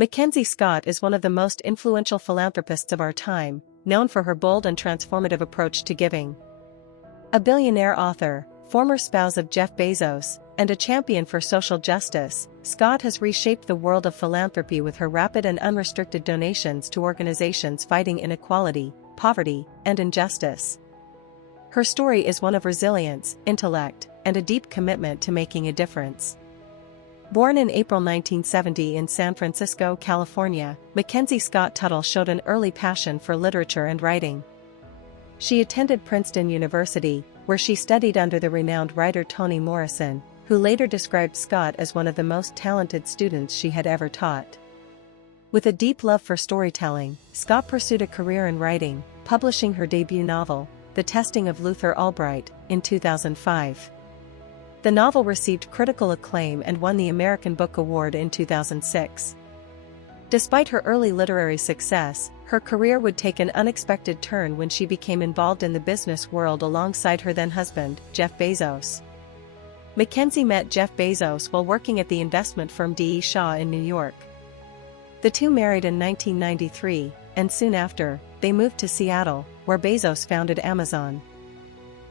MacKenzie Scott is one of the most influential philanthropists of our time, known for her bold and transformative approach to giving. A billionaire author, former spouse of Jeff Bezos, and a champion for social justice, Scott has reshaped the world of philanthropy with her rapid and unrestricted donations to organizations fighting inequality, poverty, and injustice. Her story is one of resilience, intellect, and a deep commitment to making a difference. Born in April 1970 in San Francisco, California, MacKenzie Scott Tuttle showed an early passion for literature and writing. She attended Princeton University, where she studied under the renowned writer Toni Morrison, who later described Scott as one of the most talented students she had ever taught. With a deep love for storytelling, Scott pursued a career in writing, publishing her debut novel, The Testing of Luther Albright, in 2005. The novel received critical acclaim and won the American Book Award in 2006. Despite her early literary success, her career would take an unexpected turn when she became involved in the business world alongside her then-husband, Jeff Bezos. MacKenzie met Jeff Bezos while working at the investment firm D.E. Shaw in New York. The two married in 1993, and soon after, they moved to Seattle, where Bezos founded Amazon.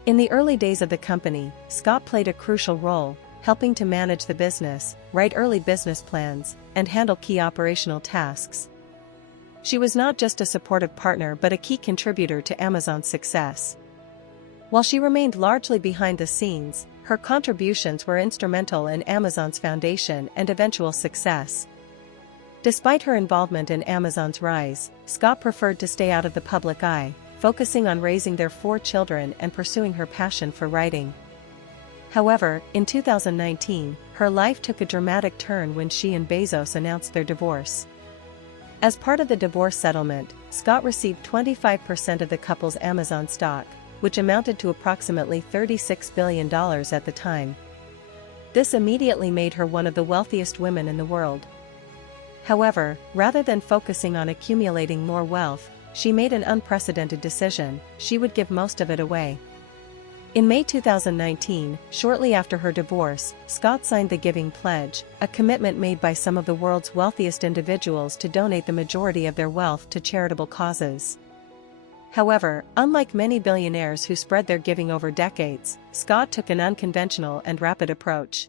In the early days of the company, Scott played a crucial role, helping to manage the business, write early business plans, and handle key operational tasks. She was not just a supportive partner but a key contributor to Amazon's success. While she remained largely behind the scenes, her contributions were instrumental in Amazon's foundation and eventual success. Despite her involvement in Amazon's rise, Scott preferred to stay out of the public eye, focusing on raising their 4 children and pursuing her passion for writing. However, in 2019, her life took a dramatic turn when she and Bezos announced their divorce. As part of the divorce settlement, Scott received 25% of the couple's Amazon stock, which amounted to approximately $36 billion at the time. This immediately made her one of the wealthiest women in the world. However, rather than focusing on accumulating more wealth, she made an unprecedented decision: she would give most of it away. In May 2019, shortly after her divorce, Scott signed the Giving Pledge, a commitment made by some of the world's wealthiest individuals to donate the majority of their wealth to charitable causes. However, unlike many billionaires who spread their giving over decades, Scott took an unconventional and rapid approach.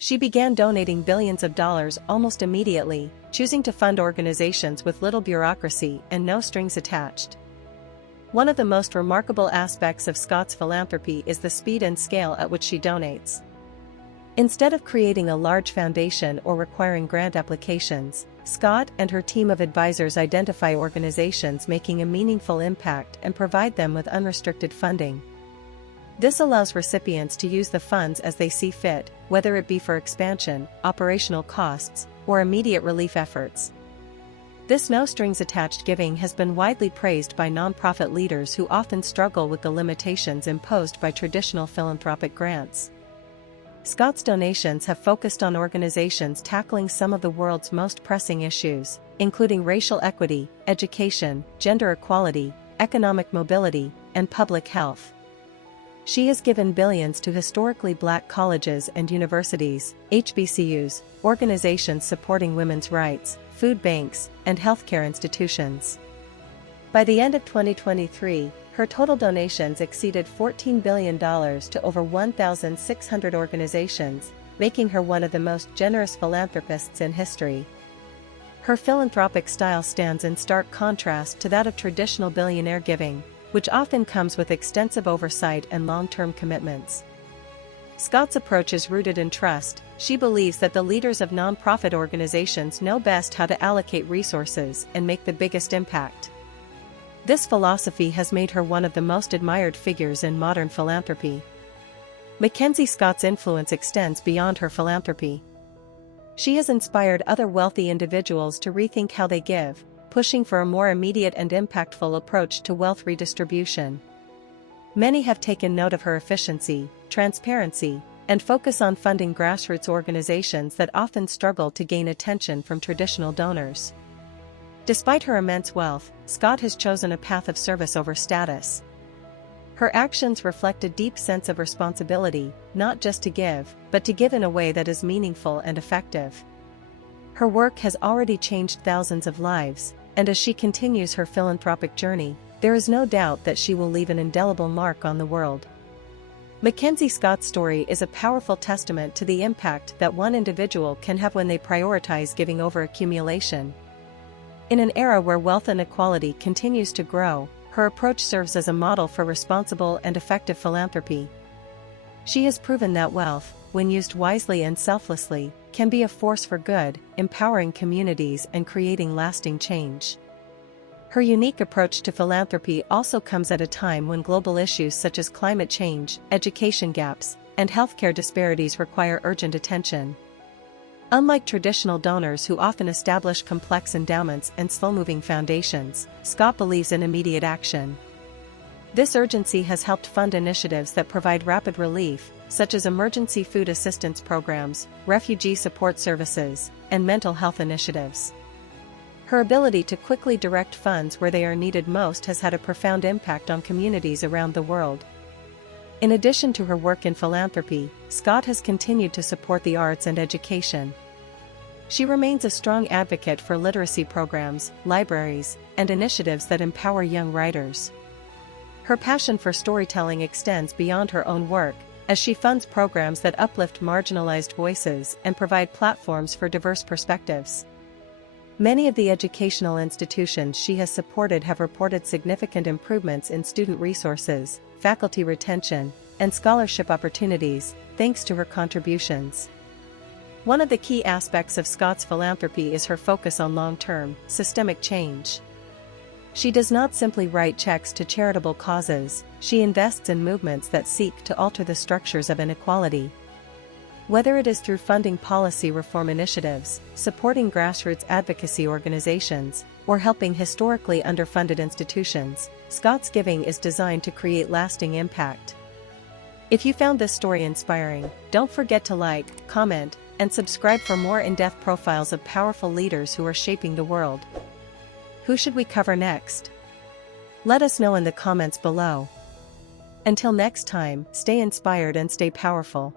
She began donating billions of dollars almost immediately, choosing to fund organizations with little bureaucracy and no strings attached. One of the most remarkable aspects of Scott's philanthropy is the speed and scale at which she donates. Instead of creating a large foundation or requiring grant applications, Scott and her team of advisors identify organizations making a meaningful impact and provide them with unrestricted funding. This allows recipients to use the funds as they see fit, whether it be for expansion, operational costs, or immediate relief efforts. This no-strings-attached giving has been widely praised by nonprofit leaders who often struggle with the limitations imposed by traditional philanthropic grants. Scott's donations have focused on organizations tackling some of the world's most pressing issues, including racial equity, education, gender equality, economic mobility, and public health. She has given billions to historically Black colleges and universities, HBCUs, organizations supporting women's rights, food banks, and healthcare institutions. By the end of 2023, her total donations exceeded $14 billion to over 1,600 organizations, making her one of the most generous philanthropists in history. Her philanthropic style stands in stark contrast to that of traditional billionaire giving, which often comes with extensive oversight and long-term commitments. Scott's approach is rooted in trust. She believes that the leaders of nonprofit organizations know best how to allocate resources and make the biggest impact. This philosophy has made her one of the most admired figures in modern philanthropy. MacKenzie Scott's influence extends beyond her philanthropy. She has inspired other wealthy individuals to rethink how they give, pushing for a more immediate and impactful approach to wealth redistribution. Many have taken note of her efficiency, transparency, and focus on funding grassroots organizations that often struggle to gain attention from traditional donors. Despite her immense wealth, Scott has chosen a path of service over status. Her actions reflect a deep sense of responsibility, not just to give, but to give in a way that is meaningful and effective. Her work has already changed thousands of lives, and as she continues her philanthropic journey, there is no doubt that she will leave an indelible mark on the world. MacKenzie Scott's story is a powerful testament to the impact that one individual can have when they prioritize giving over accumulation. In an era where wealth inequality continues to grow, her approach serves as a model for responsible and effective philanthropy. She has proven that wealth, when used wisely and selflessly, can be a force for good, empowering communities and creating lasting change. Her unique approach to philanthropy also comes at a time when global issues such as climate change, education gaps, and healthcare disparities require urgent attention. Unlike traditional donors who often establish complex endowments and slow-moving foundations, Scott believes in immediate action. This urgency has helped fund initiatives that provide rapid relief, such as emergency food assistance programs, refugee support services, and mental health initiatives. Her ability to quickly direct funds where they are needed most has had a profound impact on communities around the world. In addition to her work in philanthropy, Scott has continued to support the arts and education. She remains a strong advocate for literacy programs, libraries, and initiatives that empower young writers. Her passion for storytelling extends beyond her own work, as she funds programs that uplift marginalized voices and provide platforms for diverse perspectives. Many of the educational institutions she has supported have reported significant improvements in student resources, faculty retention, and scholarship opportunities, thanks to her contributions. One of the key aspects of Scott's philanthropy is her focus on long-term, systemic change. She does not simply write checks to charitable causes, she invests in movements that seek to alter the structures of inequality. Whether it is through funding policy reform initiatives, supporting grassroots advocacy organizations, or helping historically underfunded institutions, Scott's giving is designed to create lasting impact. If you found this story inspiring, don't forget to like, comment, and subscribe for more in-depth profiles of powerful leaders who are shaping the world. Who should we cover next? Let us know in the comments below. Until next time, stay inspired and stay powerful.